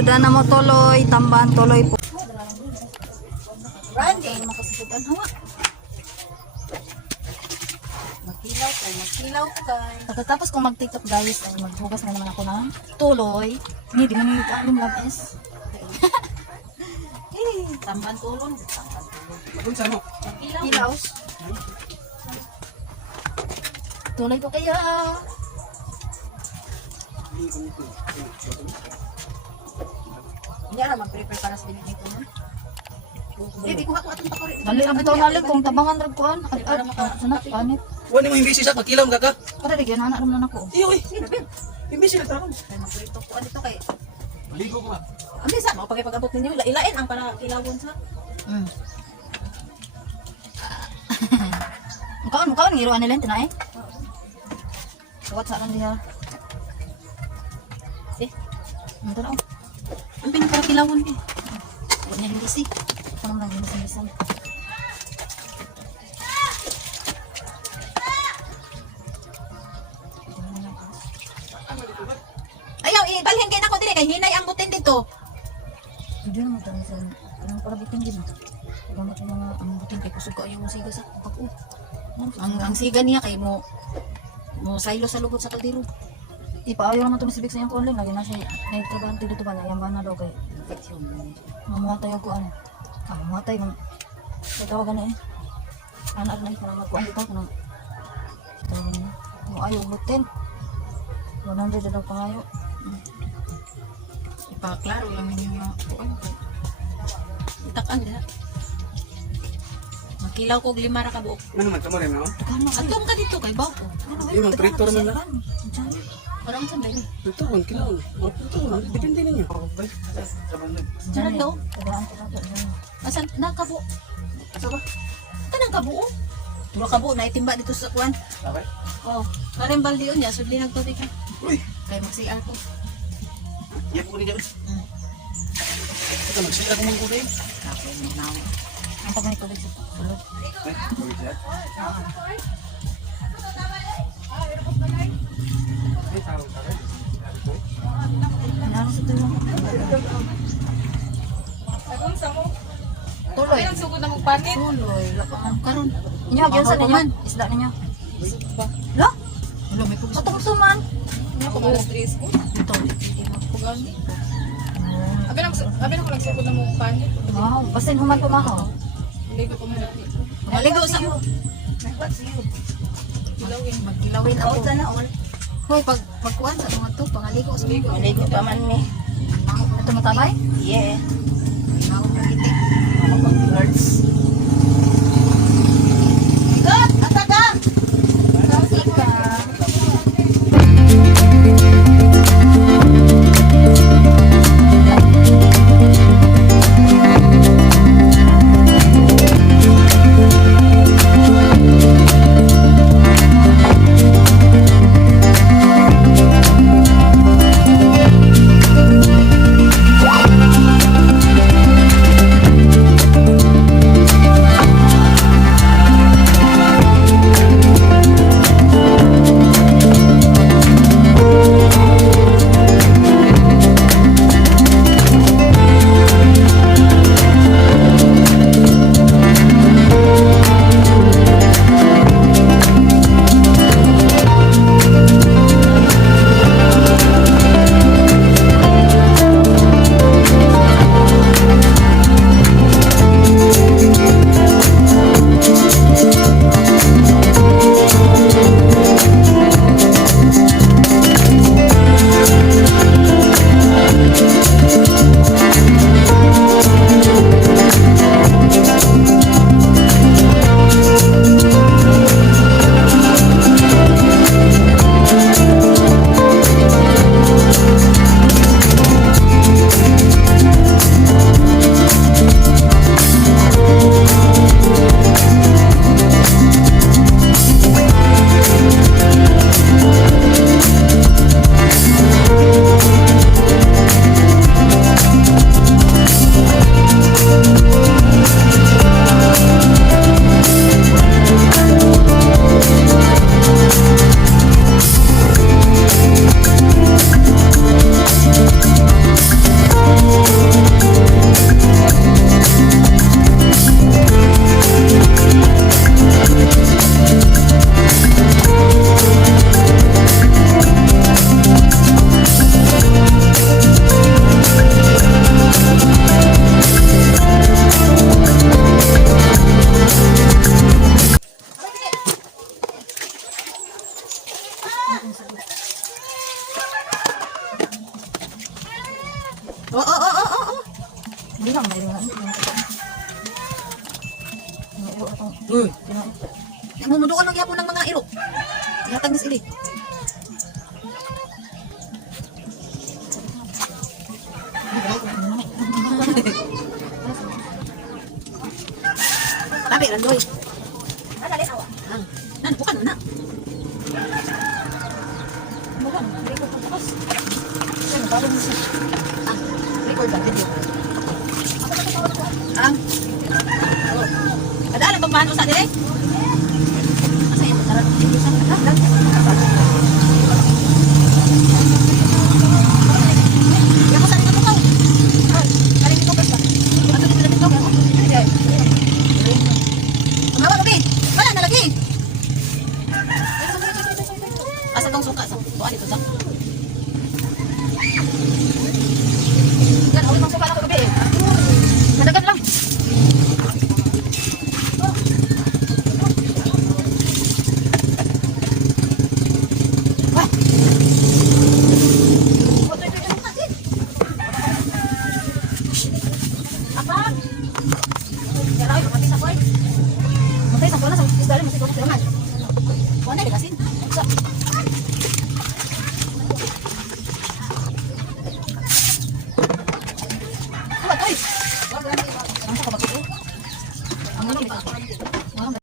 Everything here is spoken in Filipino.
sudah na mo tuloy, tambahan tuloy po. Randy, makasusudan hawa. Magkilaw kay. Pagkatapos kong mag-tiktok guys, ay maghugas na naman ako ng tuloy. Hindi, di mo nyo yung anong labis. Tamban tulong. Kilaw. Tuloy ko kaya. Hindi na mag-prepare para sa binigito mo. Hindi, kuha ko atong pakuri. Dali ang bitaw nalig kung tabangan rag kuan. At sana panit. Wala mo imbisi sa pagkilaw ka. Para digyan anak naman ako. Iyo eh. Imbisi na taon. Kaya mag-prito ko dito kay. Maligo ko ba? Ang bisa mo pag-abot ninyo, ilain ang para kilawon sa. Mukaon ngiruan nila tinay. Suwat sa ron diha. Ito na. Ang pinaka kilawon eh. Huwag niya hindi si. Parang lang hindi sa Ayaw, ibalhin kayo na ko din kay hinay ang butin dito. Hindi naman tayo sa anong para bitin din. Gamit yung mga ang butin kay kusog ko ayaw siga sa pag-u. Ang siga niya kay mo saylo sa lubot sa kadiro. Ipaayaw naman ito si Bix sa iyang online. Lagi na siya nagtrabahan dito ba? Yung ba na daw kay infection. Mamuhatay ako ano. Mamuhatay. Nagtawagan na eh. Anak na para magkuhan dito. Tawagan na. Kung ayaw butin. 100 na daw pangayo. Ipaklaro lang ninyo kuan. Itakan dira. Makilaw ko 5 ra ka buok. Ano naman, tamo rin no? Atong ka dito kay Bao. Yung mga prito naman na. Parang saan ba yun? Ito, ang kilaw. Ito, depende ninyo. Diyan daw. Tagaan ko na ito. Asan nakabo? Asa ba? Kanang kabuo? Dua kabuo na itimba dito sa kuan. Okay. Oh, karing balde yun ya, sudli nagtubig ka. Uy, Kay magsiar ko. yan po niya. Ito, magsila ko mong kuday. Kapag mo na ako. Ang pag ganito sa sulod. Ay, kulit siya. Ay, tawag. Ano sa tulong? Tuloy. Ang sugod na magpanit. Tuloy. Lapangan. Karon. Inyo, agyan sa ninyo. Isda ninyo. La? Wala may pugso. Atong suman. Ako ba stress ko? Ito. Pugang di. Abi na ko nagsugod na magpanit. Wow. Basin human pumahaw. Ligo ko muna. Maligo sa mo. Magkilawin ako. Hoy, pagkuhan sa mga to, pangaligo sa mga. Maligo pa man ni. Ito matabay? Yeah. Ako magitik. Lords. Hindi lang, may ringan. May iro itong kinain. Namumuduan ng yapon ng mga iro. Ihatag ni Sili. Tapi randoy. Nan bukan na. Bukan, record ang takas. Yan, parang isa. Record ang video. Ako na katawag ko. Ada lang bang paano sa dire? Asa yan, tara ng video sa akin. Yung sa nito ko. Kali nito pa. Ato dito dito. Kumawa gabi. Wala na lagi. Asa tong suka sa buwan dito sa. Yan, ulit ang suka na ko gabi. Madagan lang. Matay sa kuwan na, sa isda rin, masig ako sa yaman. Kuha na kasi. Sa, Kuha toy. ang sa kabakit ko. Ang ano,